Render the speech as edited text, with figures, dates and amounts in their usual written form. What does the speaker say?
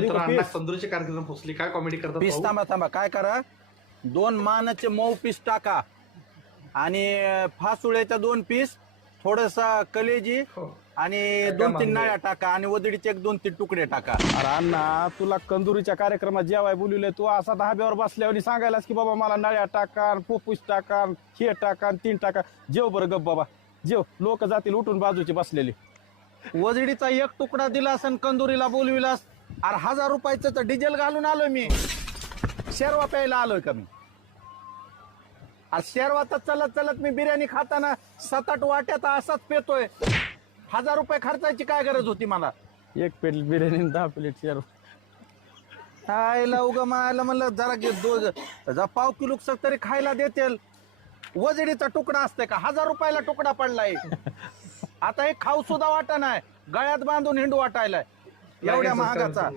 मित्रांनो तंदुरीचे कार्यक्रम पोचले काय कॉमेडी करतात पीस भाऊ? थांबा थांबा काय करा 2 मानाचे मऊ पीस टाका आणि फासुळ्याच्या 2 पीस थोडसा कलेजी हो. आणि काय 2-3 मागणी? नाळ्या टाका आणि वदडीचे 1-2-3 तुकडे टाका. अरे अण्णा तुला कंदुरीच्या कार्यक्रमात जेवाय बोलवलंय तू असा धाब्यावर बसल्यावर सांगायलास की बाबा मला नळ्या टाका पोपूस टाका हे टाका 3 टाका. जेव बरं गप बाबा जेव. लोक जातील उठून बाजूचे बसलेले. वजडीचा 1 तुकडा दिला असन कंदुरीला बोलविलास. अरे 1000 रुपयाचं तर डिझेल घालून आलोय मी. शेरवा प्यायला आलोय का मी? अरे शेरवा तर चलत चलत मी बिर्याणी खाताना 7-8 वाट्यात असाच पेतोय. 1000 रुपये खर्चायची काय गरज होती मला? 1 प्लेट बिर्याणी 10 प्लेट शेअर. खायला उगा मायला म्हणलं जरा पाव किलो तरी खायला देतील. वजडीचा तुकडा असते का? 1000 रुपयाला तुकडा पडलाय. आता हे खाऊ सुद्धा वाटा नाही. गळ्यात बांधून हिंडू वाटायलाय एवढ्या महागाचा.